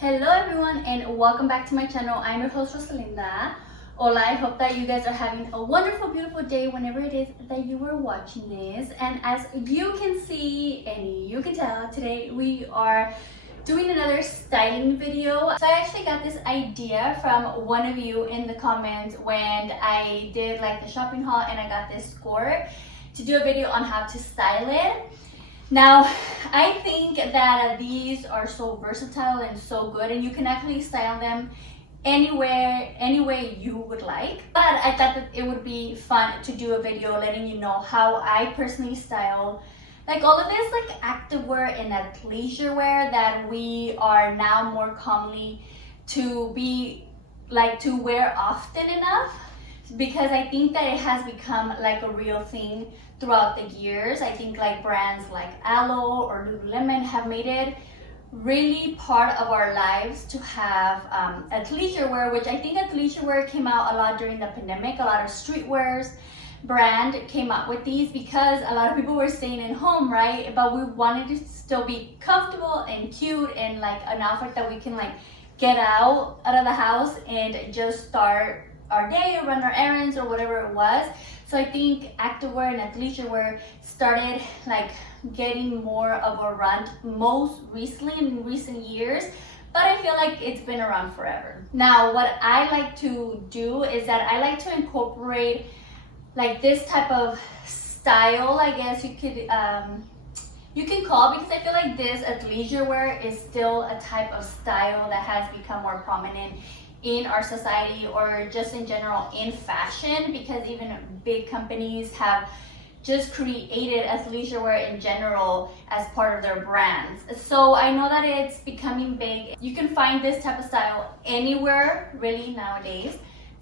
Hello everyone and welcome back to my channel. I'm your host Rosalinda. Hola, I hope that you guys are having a wonderful, beautiful day whenever it is that you are watching this. And as you can see and you can tell, today we are doing another styling video. So I actually got this idea from one of you in the comments when I did like the shopping haul and I got this Skort to do a video on how to style it. Now, I think that these are so versatile and so good, and you can actually style them anywhere, any way you would like. But I thought that it would be fun to do a video letting you know how I personally style like all of this like activewear and athleisure wear that we are now more commonly to be like to wear often enough, because I think that it has become like a real thing throughout the years. I think like brands like Alo or Lululemon have made it really part of our lives to have athleisure wear, which I think athleisure wear came out a lot during the pandemic. A lot of streetwears brand came up with these because a lot of people were staying at home, right? But we wanted to still be comfortable and cute and like an outfit that we can like get out of the house and just start our day or run our errands or whatever it was. So I think activewear and athleisure wear started like getting more of a run most recently in recent years, but I feel like it's been around forever. Now, what I like to do is that I like to incorporate like this type of style, I guess you can call, because I feel like this athleisure wear is still a type of style that has become more prominent in our society or just in general in fashion, because even big companies have just created athleisure wear in general as part of their brands. So I know that it's becoming big. You can find this type of style anywhere really nowadays.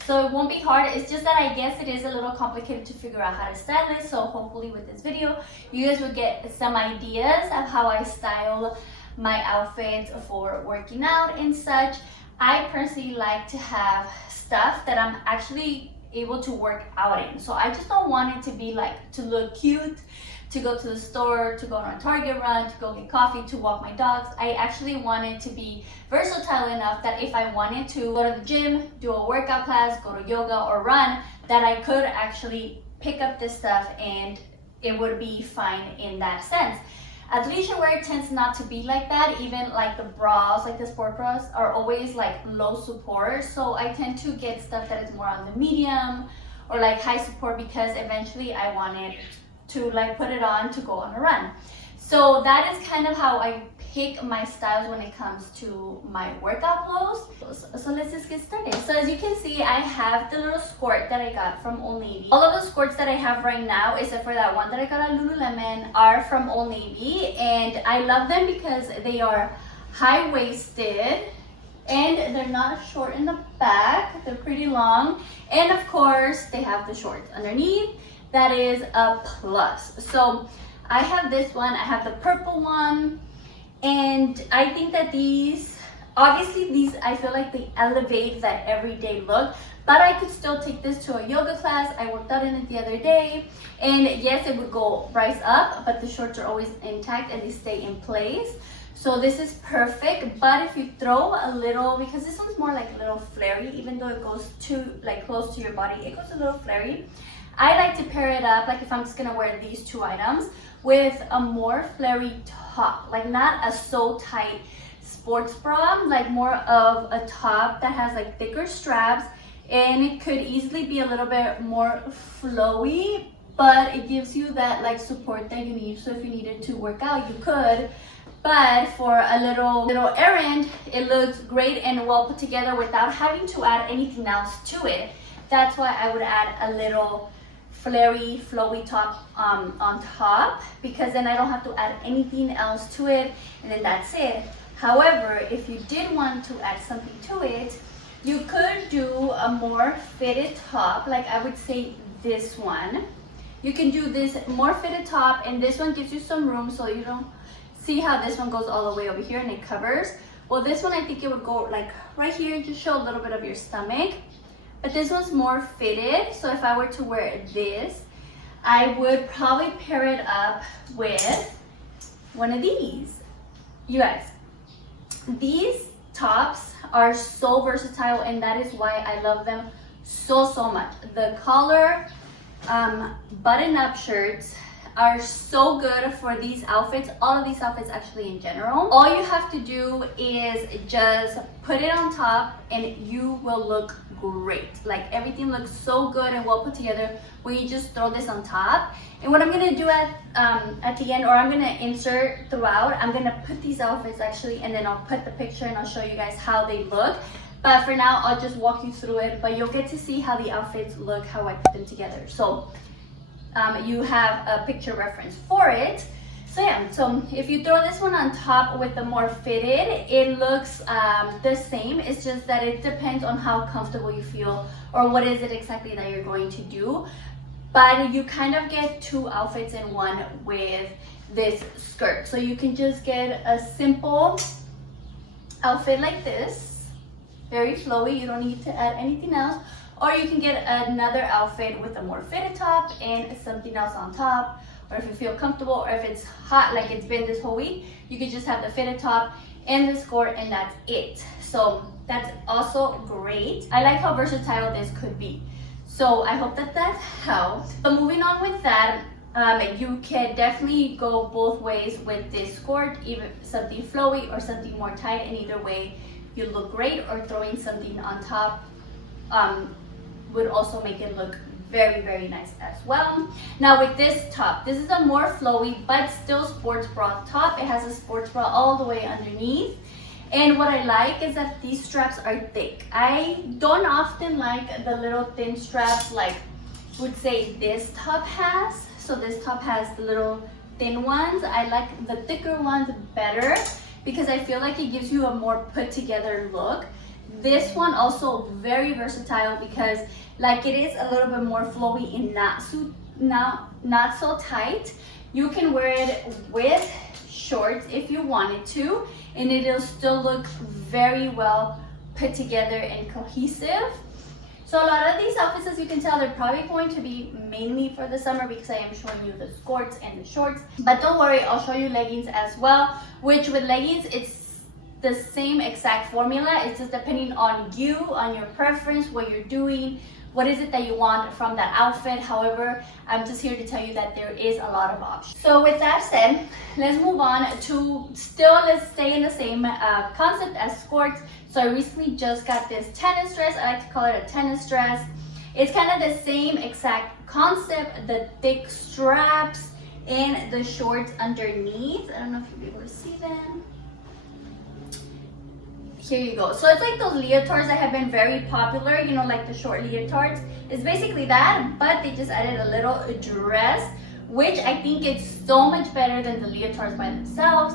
So it won't be hard. It's just that I guess it is a little complicated to figure out how to style it. So hopefully with this video, you guys will get some ideas of how I style my outfits for working out and such. I personally like to have stuff that I'm actually able to work out in. So I just don't want it to be like to look cute, to go to the store, to go on a Target run, to go get coffee, to walk my dogs. I actually want it to be versatile enough that if I wanted to go to the gym, do a workout class, go to yoga or run, that I could actually pick up this stuff and it would be fine in that sense. Athleisure wear tends not to be like that. Even like the bras, like the sport bras, are always like low support. So I tend to get stuff that is more on the medium or like high support, because eventually I want it to like put it on to go on a run. So that is kind of how I pick my styles when it comes to my workout clothes. So let's just get started. So as you can see, I have the little Skort that I got from Old Navy. All of the Skorts that I have right now, except for that one that I got at Lululemon, are from Old Navy, and I love them because they are high-waisted and they're not short in the back. They're pretty long, and of course they have the shorts underneath. That is a plus. So I have this one, I have the purple one, and I think that these, obviously these, I feel like they elevate that everyday look, but I could still take this to a yoga class. I worked out in it the other day, and yes, it would go rise up, but the shorts are always intact and they stay in place. So this is perfect. But if you throw a little, because this one's more like a little flary, even though it goes too like close to your body, it goes a little flary. I like to pair it up, like if I'm just gonna wear these two items, with a more flary top, like not a so tight sports bra, like more of a top that has like thicker straps, and it could easily be a little bit more flowy, but it gives you that like support that you need. So if you needed to work out, you could. But for a little errand, it looks great and well put together without having to add anything else to it. That's why I would add a little flary, flowy top on top, because then I don't have to add anything else to it, and then that's it. However, if you did want to add something to it, you could do a more fitted top, like I would say this one. You can do this more fitted top, and this one gives you some room, so you don't see how this one goes all the way over here and it covers. Well, this one I think it would go like right here, just show a little bit of your stomach. But this one's more fitted, so if I were to wear this, I would probably pair it up with one of these. You guys, these tops are so versatile, and that is why I love them so much. The collar button-up shirts are so good for these outfits, all of these outfits actually in general. All you have to do is just put it on top and you will look great. Like, everything looks so good and well put together when you just throw this on top. And what I'm gonna do at the end, or I'm gonna insert throughout, I'm gonna put these outfits actually, and then I'll put the picture and I'll show you guys how they look. But for now, I'll just walk you through it, but you'll get to see how the outfits look, how I put them together. So you have a picture reference for it. So yeah, so if you throw this one on top with the more fitted, it looks the same. It's just that it depends on how comfortable you feel or what is it exactly that you're going to do. But you kind of get two outfits in one with this skirt. So you can just get a simple outfit like this, very flowy, you don't need to add anything else. Or you can get another outfit with a more fitted top and something else on top. Or if you feel comfortable, or if it's hot like it's been this whole week, you could just have the fitted top and the skirt, and that's it. So that's also great. I like how versatile this could be. So I hope that that helped. So moving on with that, you can definitely go both ways with this skirt, either something flowy or something more tight, and either way you look great. Or throwing something on top would also make it look very nice as well. Now with this top, this is a more flowy but still sports bra top. It has a sports bra all the way underneath, and what I like is that these straps are thick. I don't often like the little thin straps like would say this top has. So this top has the little thin ones. I like the thicker ones better because I feel like it gives you a more put together look. This one also very versatile because like it is a little bit more flowy and not so tight. You can wear it with shorts if you wanted to, and it'll still look very well put together and cohesive. So a lot of these outfits, as you can tell, they're probably going to be mainly for the summer because I am showing you the skirts and the shorts. But don't worry, I'll show you leggings as well, which with leggings, it's the same exact formula. It's just depending on you, on your preference, what you're doing, what is it that you want from that outfit. However, I'm just here to tell you that there is a lot of options. So with that said, let's move on to let's stay in the same concept as skirts. So I recently just got this tennis dress. I like to call it a tennis dress. It's kind of the same exact concept, the thick straps and the shorts underneath. I don't know if you'll be able to see them. Here you go. So it's like those leotards that have been very popular, you know, like the short leotards. It's basically that, but they just added a little dress, which I think is so much better than the leotards by themselves.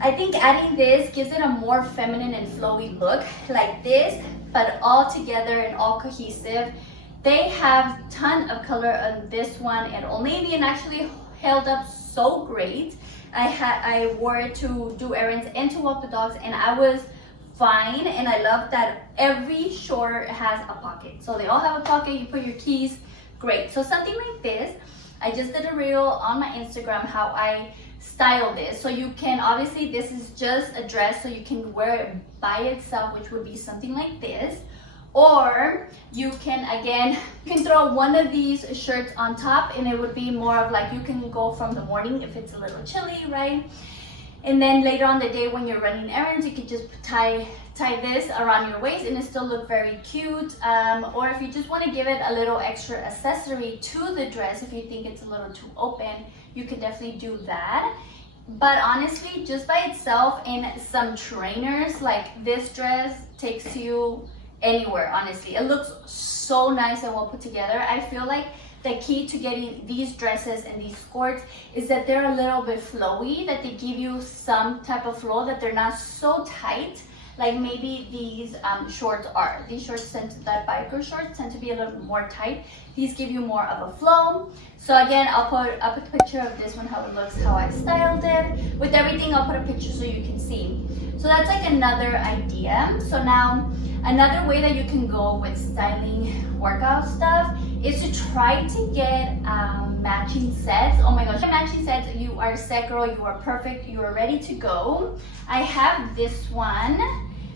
I think adding this gives it a more feminine and flowy look like this, but all together and all cohesive. They have a ton of color on this one at Old Navy and actually held up so great. I wore it to do errands and to walk the dogs, and I was fine. And I love that every short has a pocket. So they all have a pocket, you put your keys, great. So something like this, I just did a reel on my Instagram how I style this. So you can, obviously this is just a dress, so you can wear it by itself, which would be something like this. Or you can, again, you can throw one of these shirts on top and it would be more of like, you can go from the morning if it's a little chilly, right? And then later on the day when you're running errands, you could just tie this around your waist and it still look very cute. Or if you just want to give it a little extra accessory to the dress, if you think it's a little too open, you could definitely do that. But honestly, just by itself and some trainers, like this dress takes you anywhere, honestly. It looks so nice and well put together. I feel like the key to getting these dresses and these skirts is that they're a little bit flowy, that they give you some type of flow, that they're not so tight like maybe these shorts are. These shorts that biker shorts tend to be a little bit more tight. These give you more of a flow. So again, I'll put a picture of this one, how it looks, how I styled it. With everything, I'll put a picture so you can see. So that's like another idea. So now, another way that you can go with styling workout stuff is to try to get matching sets. Oh my gosh, matching sets, you are set girl, you are perfect, you are ready to go. I have this one,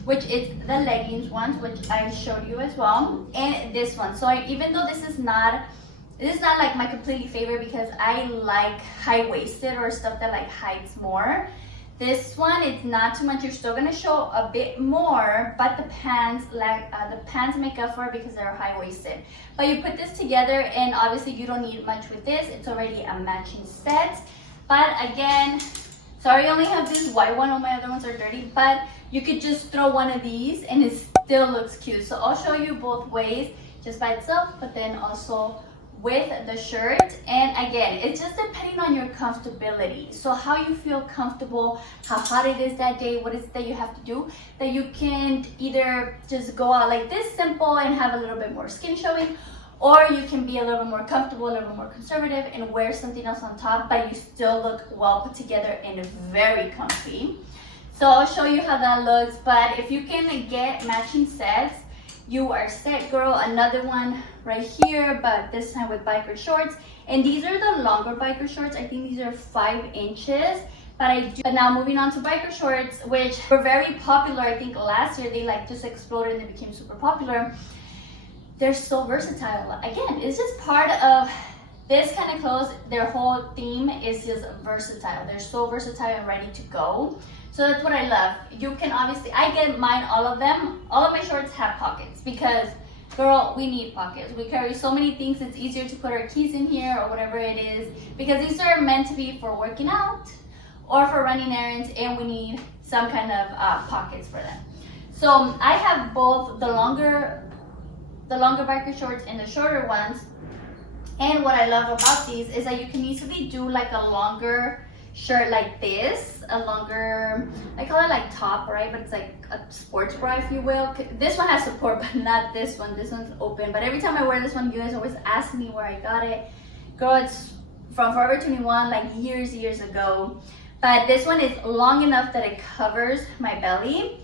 which is the leggings ones, which I showed you as well, and this one. So even though this is not like my completely favorite, because I like high-waisted or stuff that like hides more. This one, it's not too much. You're still gonna show a bit more, but the pants make up for it because they're high-waisted. But you put this together, and obviously you don't need much with this. It's already a matching set. But again, sorry, I only have this white one. All my other ones are dirty. But you could just throw one of these, and it still looks cute. So I'll show you both ways, just by itself, but then also with the shirt. And again, it's just depending on your comfortability. So how you feel comfortable, how hot it is that day, what is it that you have to do, that you can either just go out like this simple and have a little bit more skin showing, or you can be a little bit more comfortable, a little bit more conservative, and wear something else on top, but you still look well put together and very comfy. So I'll show you how that looks. But if you can get matching sets, you are set, girl. Another one right here, but this time with biker shorts. And these are the longer biker shorts. I think these are 5 inches. But now moving on to biker shorts, which were very popular. I think last year they like just exploded and they became super popular. They're so versatile. Again, it's just part of this kind of clothes. Their whole theme is just versatile. They're so versatile and ready to go. So that's what I love. You can obviously, I get mine, all of them. All of my shorts have pockets because, girl, we need pockets. We carry so many things. It's easier to put our keys in here or whatever it is, because these are meant to be for working out or for running errands, and we need some kind of pockets for them. So I have both the longer biker shorts and the shorter ones. And what I love about these is that you can easily do like a longer shirt like this, a longer, I call it like top, right? But it's like a sports bra, if you will. This one has support, but not this one. This one's open. But every time I wear this one, you guys always ask me where I got it. Girl, it's from Forever 21, like years ago. But this one is long enough that it covers my belly.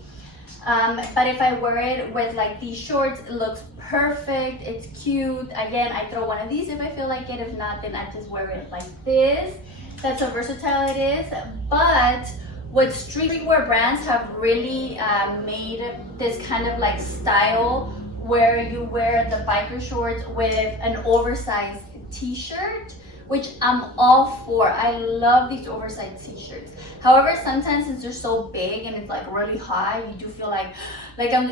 But if I wear it with like these shorts, it looks perfect. It's cute. Again, I throw one of these if I feel like it. If not, then I just wear it like this. That's how versatile it is. But what streetwear brands have really made this kind of like style, where you wear the biker shorts with an oversized t-shirt, which I'm all for. I love these oversized t-shirts. However, sometimes since they're so big and it's like really hot, you do feel like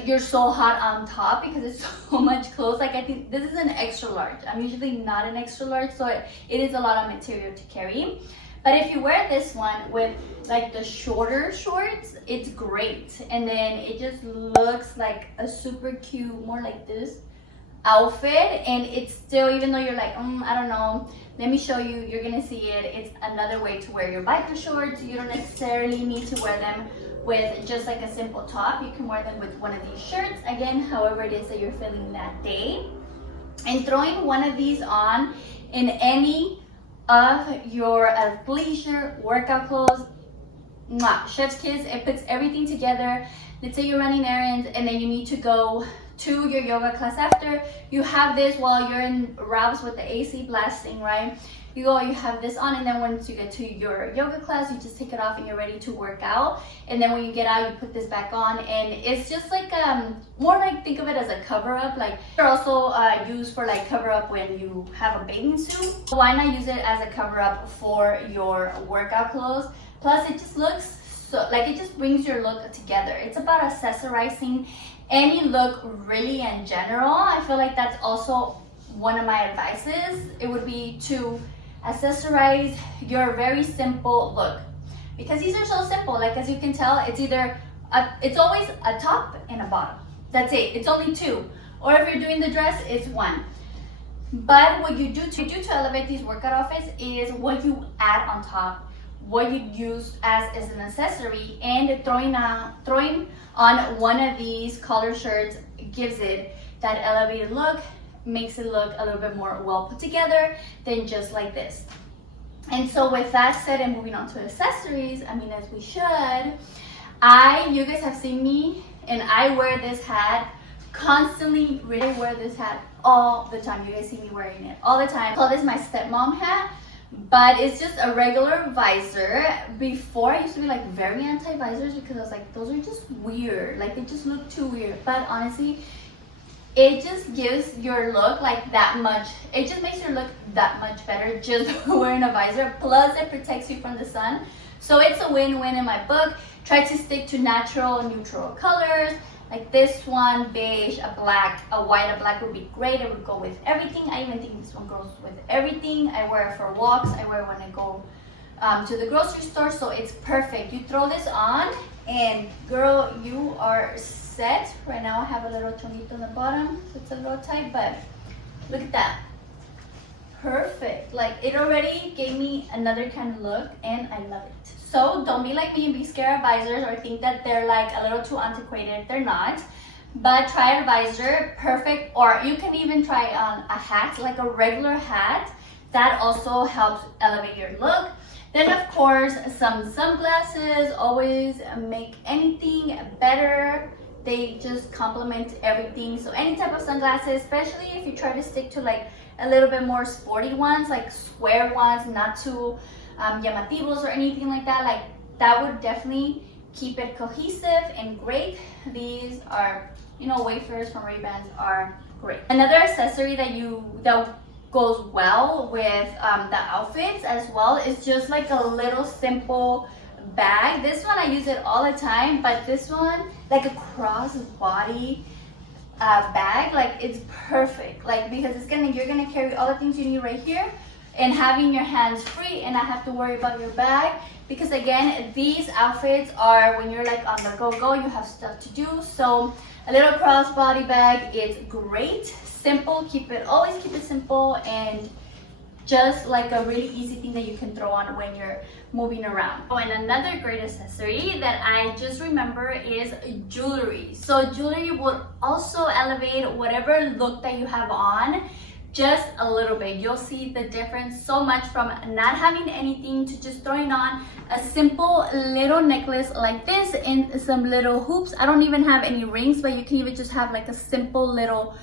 you're so hot on top because it's so much clothes. Like, I think this is an extra large. I'm usually not an extra large, so it is a lot of material to carry. But if you wear this one with like the shorter shorts, it's great. And then it just looks like a super cute, more like this outfit. And it's still, even though you're like, I don't know, let me show you, you're gonna see it. It's another way to wear your biker shorts. You don't necessarily need to wear them with just like a simple top. You can wear them with one of these shirts, again, however it is that you're feeling that day. And throwing one of these on in any of your athleisure workout clothes, chef's kiss. It puts everything together. Let's say you're running errands and then you need to go to your yoga class after. You have this while you're in Ralph's with the AC blasting, right? You go, you have this on, and then once you get to your yoga class, you just take it off and you're ready to work out. And then when you get out, you put this back on, and it's just like more like, think of it as a cover up. Like, they're also used for like cover up when you have a bathing suit. So why not use it as a cover up for your workout clothes? Plus, it just looks so, like, it just brings your look together. It's about accessorizing any look really in general. I feel like that's also one of my advices. It would be to accessorize your very simple look, because these are so simple. Like, as you can tell, it's either it's always a top and a bottom. That's it. It's only two. Or if you're doing the dress, it's one. But what you do to elevate these workout outfits is what you add on top, what you use as an accessory, and throwing on one of these collar shirts gives it that elevated look, makes it look a little bit more well put together than just like this. And so with that said, and moving on to accessories, I mean, as we should, you guys have seen me, and I wear this hat constantly. I wear this hat all the time. You guys see me wearing it all the time. I call this my stepmom hat, but it's just a regular visor. Before I used to be like very anti-visors because I was like, those are just weird, like they just look too weird. But honestly, it just gives your look like that much, it just makes your look that much better just wearing a visor. Plus it protects you from the sun, so it's a win-win in my book. Try to stick to natural, neutral colors. Like this one, beige, a black, a white, a black would be great. It would go with everything. I even think this one goes with everything. I wear it for walks. I wear it when I go to the grocery store. So it's perfect. You throw this on and girl, you are set. Right now I have a little chonguito on the bottom, so it's a little tight, but look at that. Perfect. Like it already gave me another kind of look and I love it. So don't be like me and be scared of visors or think that they're like a little too antiquated. They're not. But try a visor, perfect. Or you can even try on a hat, like a regular hat. That also helps elevate your look. Then of course, some sunglasses always make anything better. They just complement everything. So any type of sunglasses, especially if you try to stick to like a little bit more sporty ones, like square ones, not too llamativos or anything like that, like that would definitely keep it cohesive and great. These are, you know, wafers from Ray-Bans are great. Another accessory that goes well with the outfits as well is just like a little simple bag. This one I use it all the time, but this one, like a crossbody bag, like it's perfect, like because you're gonna carry all the things you need right here and having your hands free and not have to worry about your bag, because again, these outfits are when you're like on the go, you have stuff to do. So a little crossbody bag is great, simple, always keep it simple, and just like a really easy thing that you can throw on when you're moving around. Oh, and another great accessory that I just remember is jewelry. So jewelry will also elevate whatever look that you have on just a little bit. You'll see the difference so much from not having anything to just throwing on a simple little necklace like this and some little hoops. I don't even have any rings, but you can even just have like a simple little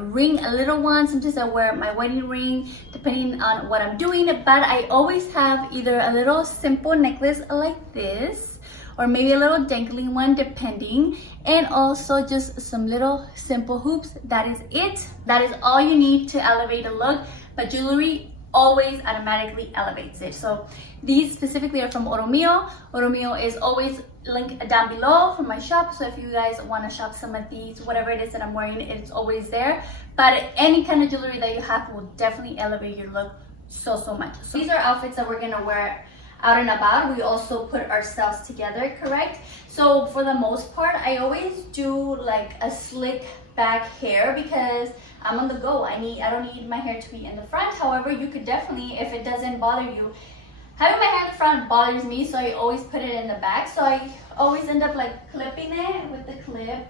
ring, a little one. Sometimes I wear my wedding ring depending on what I'm doing, but I always have either a little simple necklace like this or maybe a little dangling one depending, and also just some little simple hoops. That is it. That is all you need to elevate a look, but jewelry always automatically elevates it. So these specifically are from Oro Mio. Oro Mio is always linked down below for my shop, so if you guys want to shop some of these, whatever it is that I'm wearing, it's always there. But any kind of jewelry that you have will definitely elevate your look so much. So these are outfits that we're gonna wear out and about. We also put ourselves together, correct? So for the most part, I always do like a slick back hair because I'm on the go. I don't need my hair to be in the front. However, you could definitely, if it doesn't bother you, having my hair in the front bothers me, so I always put it in the back. So I always end up like clipping it with the clip,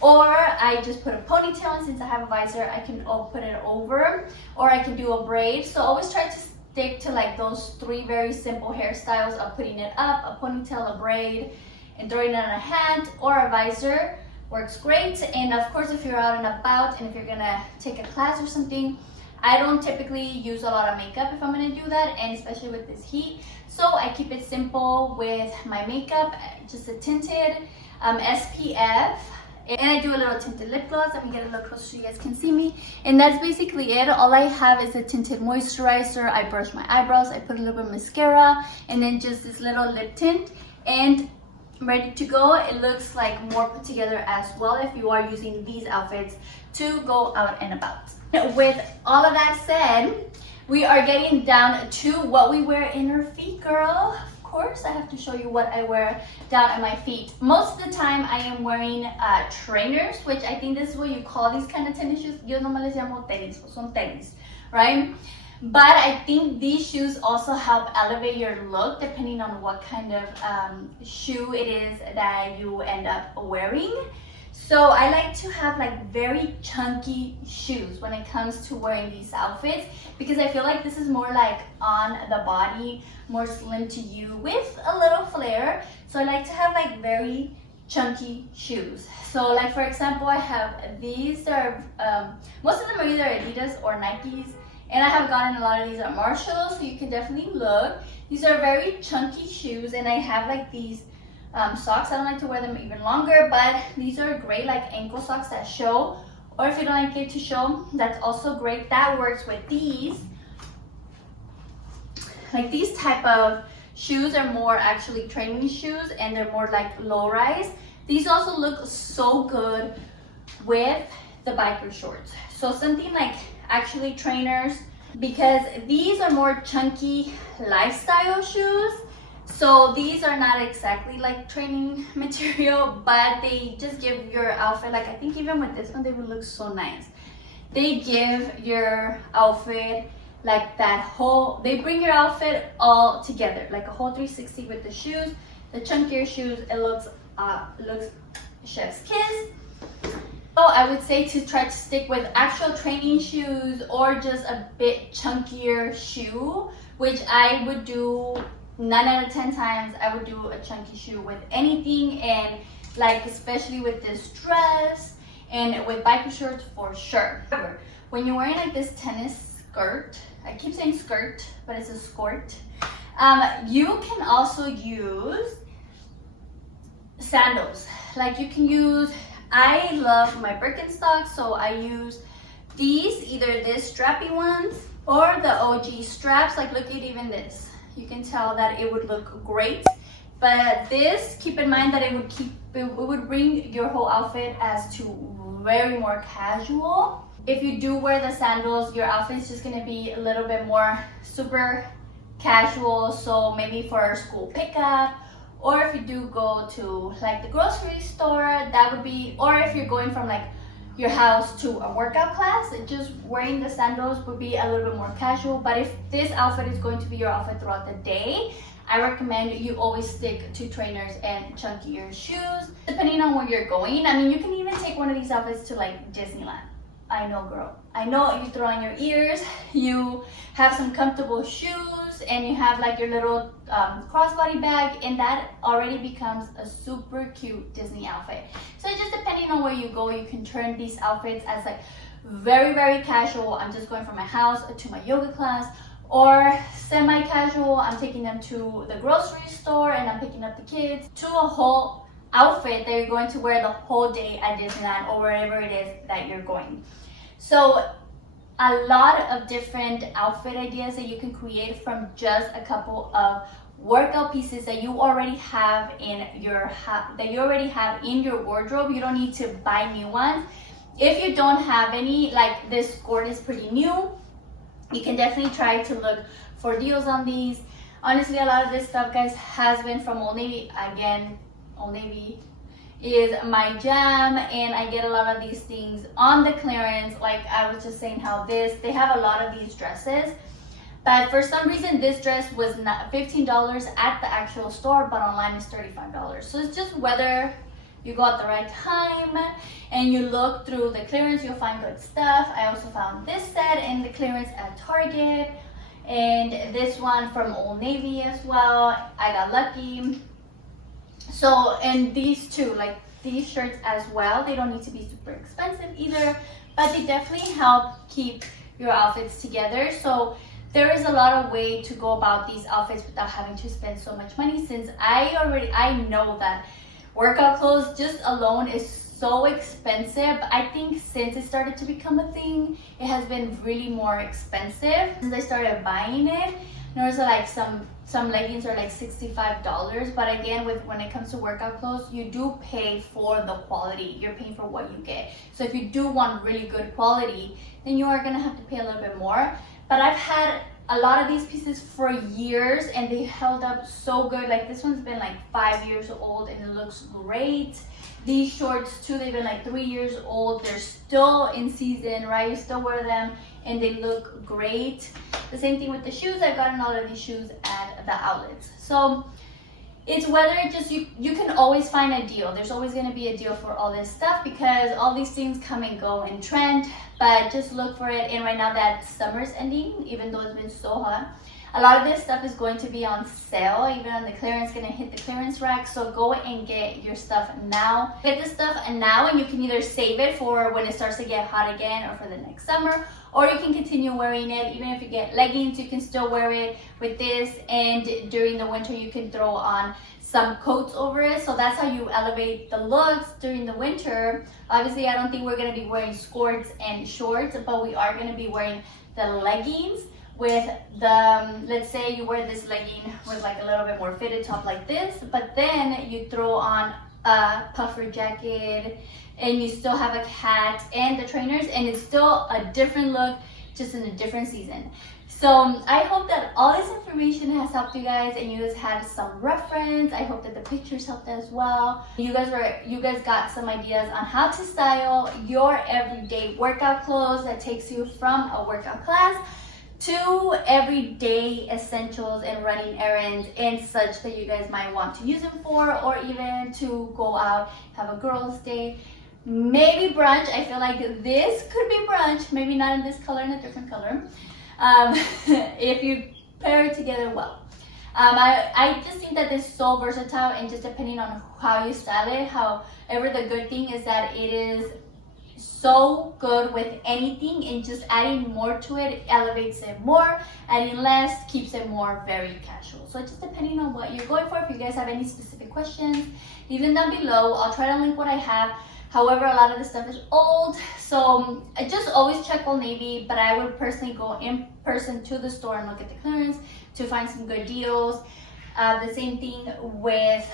or I just put a ponytail, and since I have a visor, I can put it over, or I can do a braid. So always try to stick to like those three very simple hairstyles of putting it up, a ponytail, a braid, and throwing it on a hat or a visor works great. And of course, if you're out and about and if you're gonna take a class or something, I don't typically use a lot of makeup if I'm gonna do that, and especially with this heat. So I keep it simple with my makeup, just a tinted SPF, and I do a little tinted lip gloss. Let me get a little closer so you guys can see me. And that's basically it. All I have is a tinted moisturizer. I brush my eyebrows, I put a little bit of mascara, and then just this little lip tint, and I'm ready to go. It looks like more put together as well if you are using these outfits to go out and about. With all of that said, we are getting down to what we wear in our feet, girl. Of course, I have to show you what I wear down at my feet. Most of the time, I am wearing trainers, which I think this is what you call these kind of tennis shoes. Yo nomás les llamo tenis, son tenis, right? But I think these shoes also help elevate your look depending on what kind of shoe it is that you end up wearing. So I like to have like very chunky shoes when it comes to wearing these outfits, because I feel like this is more like on the body, more slim to you with a little flare. So I like to have like very chunky shoes. So like for example, I have these are most of them are either Adidas or Nikes, And I have gotten a lot of these at Marshalls, so you can definitely look. These are very chunky shoes, and I have like these socks. I don't like to wear them even longer, but these are great, like ankle socks that show. Or if you don't like it to show, that's also great. That works with these. Like these type of shoes are more actually training shoes, and they're more like low rise. These also look so good with the biker shorts. So something like actually trainers, because these are more chunky lifestyle shoes. So these are not exactly like training material, but they just give your outfit, like I think even with this one, they would look so nice. They give your outfit like that whole, they bring your outfit all together, like a whole 360 with the shoes, the chunkier shoes. It looks chef's kiss. So I would say to try to stick with actual training shoes or just a bit chunkier shoe, which I would do 9 out of 10 times. I would do a chunky shoe with anything, and like especially with this dress and with biker shorts for sure. However, when you're wearing like this tennis skirt, I keep saying skirt, but it's a skort. You can also use sandals. Like you can use, I love my Birkenstocks, so I use these, either this strappy ones or the OG straps. Like look at even this. You can tell that it would look great. But this, keep in mind that it would bring your whole outfit as to very more casual. If you do wear the sandals, your outfit is just gonna be a little bit more super casual. So maybe for a school pickup, or if you do go to like the grocery store, that would be, or if you're going from like your house to a workout class, just wearing the sandals would be a little bit more casual. But if this outfit is going to be your outfit throughout the day, I recommend you always stick to trainers and chunkier shoes, depending on where you're going. I mean, you can even take one of these outfits to like Disneyland. I know, girl. I know. You throw on your ears, you have some comfortable shoes, and you have like your little crossbody bag, and that already becomes a super cute Disney outfit. So just depending on where you go, you can turn these outfits as like very, very casual. I'm just going from my house to my yoga class, or semi-casual. I'm taking them to the grocery store and I'm picking up the kids, to a whole outfit that you're going to wear the whole day at Disneyland or wherever it is that you're going. So a lot of different outfit ideas that you can create from just a couple of workout pieces that you already have in your wardrobe. You don't need to buy new ones. If you don't have any, like this Skort is pretty new, you can definitely try to look for deals on these. Honestly, a lot of this stuff, guys, has been from Old Navy. Again, Old Navy is my jam, and I get a lot of these things on the clearance. Like I was just saying how they have a lot of these dresses, but for some reason this dress was not $15 at the actual store, but online it's $35. So it's just whether you go at the right time and you look through the clearance, you'll find good stuff. I also found this set in the clearance at Target, and this one from Old Navy as well. I got lucky. So, and these two, like these shirts as well, they don't need to be super expensive either, but they definitely help keep your outfits together. So there is a lot of way to go about these outfits without having to spend so much money, since I know that workout clothes just alone is so expensive. I think since it started to become a thing, it has been really more expensive since I started buying it. There's like some leggings are like $65, but again, when it comes to workout clothes, you do pay for the quality. You're paying for what you get. So if you do want really good quality, then you are gonna have to pay a little bit more. But I've had a lot of these pieces for years and they held up so good. Like this one's been like 5 years old and it looks great. These shorts too, they've been like 3 years old. They're still in season, right? You still wear them and they look great. The same thing with the shoes. I've gotten all of these shoes at the outlets. So it's whether just you can always find a deal. There's always going to be a deal for all this stuff because all these things come and go in trend, but just look for it. And right now that summer's ending, even though it's been so hot, A lot of this stuff is going to be on sale, even on the clearance, gonna hit the clearance rack. So go and get your stuff now. Get the stuff now, and you can either save it for when it starts to get hot again or for the next summer, or you can continue wearing it. Even if you get leggings, you can still wear it with this, and during the winter you can throw on some coats over it. So that's how you elevate the looks during the winter. Obviously, I don't think we're gonna be wearing skirts and shorts, but we are gonna be wearing the leggings with the, let's say you wear this legging with like a little bit more fitted top like this, but then you throw on a puffer jacket and you still have a hat and the trainers, and it's still a different look, just in a different season. So I hope that all this information has helped you guys and you guys had some reference. I hope that the pictures helped as well. You guys got some ideas on how to style your everyday workout clothes that takes you from a workout class to everyday essentials and running errands and such that you guys might want to use them for, or even to go out, have a girls' day, maybe brunch. I feel like this could be brunch, maybe not in this color, in a different color, if you pair it together well. I just think that it's so versatile, and just depending on how you style it. However, the good thing is that it is so good with anything, and just adding more to it elevates it more, adding less keeps it more very casual. So just depending on what you're going for. If you guys have any specific questions, leave them down below. I'll try to link what I have. However, a lot of this stuff is old, so I just always check Old Navy, but I would personally go in person to the store and look at the clearance to find some good deals. The same thing with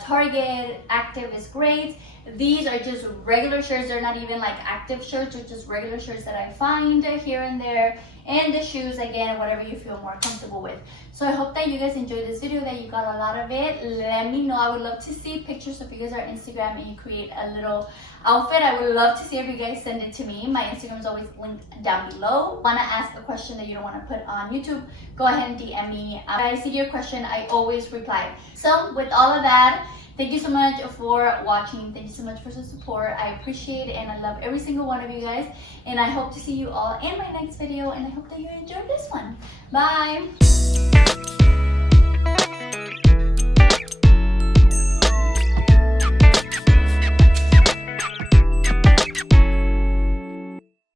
Target. Active is great. These are just regular shirts. They're not even like active shirts. They're just regular shirts that I find here and there. And the shoes, again, whatever you feel more comfortable with. So I hope that you guys enjoyed this video, that you got a lot of it. Let me know. I would love to see pictures. So if you guys are on Instagram and you create a little outfit, I would love to see if you guys send it to me. My Instagram is always linked down below. Want to ask a question that you don't want to put on YouTube, go ahead and DM me. When I see your question, I always reply. So with all of that, thank you so much for watching. Thank you so much for the support. I appreciate it, and I love every single one of you guys. And I hope to see you all in my next video, and I hope that you enjoyed this one. Bye!